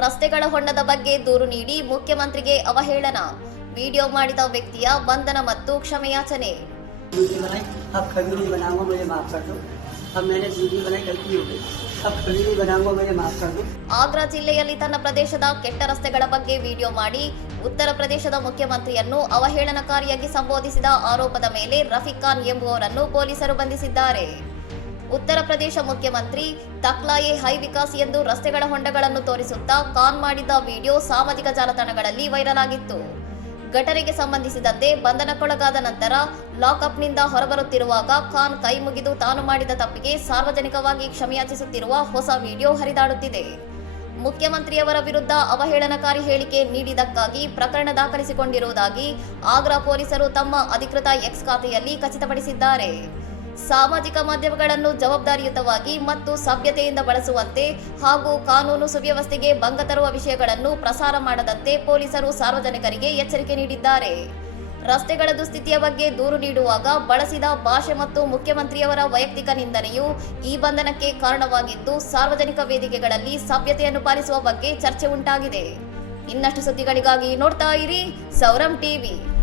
ರಸ್ತೆಗಳ ಹೊಂಡದ ಬಗ್ಗೆ ದೂರು ನೀಡಿ ಮುಖ್ಯಮಂತ್ರಿಗೆ ಅವಹೇಳನ, ವಿಡಿಯೋ ಮಾಡಿದ ವ್ಯಕ್ತಿಯ ಬಂಧನ ಮತ್ತು ಕ್ಷಮೆಯಾಚನೆ. ಆಗ್ರಾ ಜಿಲ್ಲೆಯಲ್ಲಿ ತನ್ನ ಪ್ರದೇಶದ ಕೆಟ್ಟ ರಸ್ತೆಗಳ ಬಗ್ಗೆ ವಿಡಿಯೋ ಮಾಡಿ ಉತ್ತರ ಪ್ರದೇಶದ ಮುಖ್ಯಮಂತ್ರಿಯನ್ನು ಅವಹೇಳನಕಾರಿಯಾಗಿ ಸಂಬೋಧಿಸಿದ ಆರೋಪದ ಮೇಲೆ ರಫೀಕ್ ಖಾನ್ ಎಂಬುವರನ್ನು ಪೊಲೀಸರು ಬಂಧಿಸಿದ್ದಾರೆ. ಉತ್ತರ ಪ್ರದೇಶ ಮುಖ್ಯಮಂತ್ರಿ ತಕ್ಲಾಯೆ ಹೈ ವಿಕಾಸ್ ಎಂದು ರಸ್ತೆಗಳ ಹೊಂಡಗಳನ್ನು ತೋರಿಸುತ್ತಾ ಖಾನ್ ಮಾಡಿದ್ದ ವಿಡಿಯೋ ಸಾಮಾಜಿಕ ಜಾಲತಾಣಗಳಲ್ಲಿ ವೈರಲ್ ಆಗಿತ್ತು. ಘಟನೆಗೆ ಸಂಬಂಧಿಸಿದಂತೆ ಬಂಧನಕ್ಕೊಳಗಾದ ನಂತರ ಲಾಕ್ಅಪ್ನಿಂದ ಹೊರಬರುತ್ತಿರುವಾಗ ಖಾನ್ ಕೈ ಮುಗಿದು ತಾನು ಮಾಡಿದ ತಪ್ಪಿಗೆ ಸಾರ್ವಜನಿಕವಾಗಿ ಕ್ಷಮೆಯಾಚಿಸುತ್ತಿರುವ ಹೊಸ ವಿಡಿಯೋ ಹರಿದಾಡುತ್ತಿದೆ. ಮುಖ್ಯಮಂತ್ರಿಯವರ ವಿರುದ್ಧ ಅವಹೇಳನಕಾರಿ ಹೇಳಿಕೆ ನೀಡಿದ್ದಕ್ಕಾಗಿ ಪ್ರಕರಣ ದಾಖಲಿಸಿಕೊಂಡಿರುವುದಾಗಿ ಆಗ್ರಾ ಪೊಲೀಸರು ತಮ್ಮ ಅಧಿಕೃತ ಎಕ್ಸ್ ಖಾತೆಯಲ್ಲಿ ಖಚಿತಪಡಿಸಿದ್ದಾರೆ. ಸಾಮಾಜಿಕ ಮಾಧ್ಯಮಗಳನ್ನು ಜವಾಬ್ದಾರಿಯುತವಾಗಿ ಮತ್ತು ಸಭ್ಯತೆಯಿಂದ ಬಳಸುವಂತೆ ಹಾಗೂ ಕಾನೂನು ಸುವ್ಯವಸ್ಥೆಗೆ ಭಂಗ ತರುವ ವಿಷಯಗಳನ್ನು ಪ್ರಸಾರ ಮಾಡದಂತೆ ಪೊಲೀಸರು ಸಾರ್ವಜನಿಕರಿಗೆ ಎಚ್ಚರಿಕೆ ನೀಡಿದ್ದಾರೆ. ರಸ್ತೆಗಳ ದುಸ್ಥಿತಿಯ ಬಗ್ಗೆ ದೂರು ನೀಡುವಾಗ ಬಳಸಿದ ಭಾಷೆ ಮತ್ತು ಮುಖ್ಯಮಂತ್ರಿಯವರ ವೈಯಕ್ತಿಕ ನಿಂದನೆಯು ಈ ಬಂಧನಕ್ಕೆ ಕಾರಣವಾಗಿದ್ದು, ಸಾರ್ವಜನಿಕ ವೇದಿಕೆಗಳಲ್ಲಿ ಸಭ್ಯತೆಯನ್ನು ಪಾಲಿಸುವ ಬಗ್ಗೆ ಚರ್ಚೆ ಉಂಟಾಗಿದೆ. ಇನ್ನಷ್ಟು ಸುದ್ದಿಗಳಿಗಾಗಿ ನೋಡ್ತಾ ಇರಿ ಸೌರಂ ಟಿವಿ.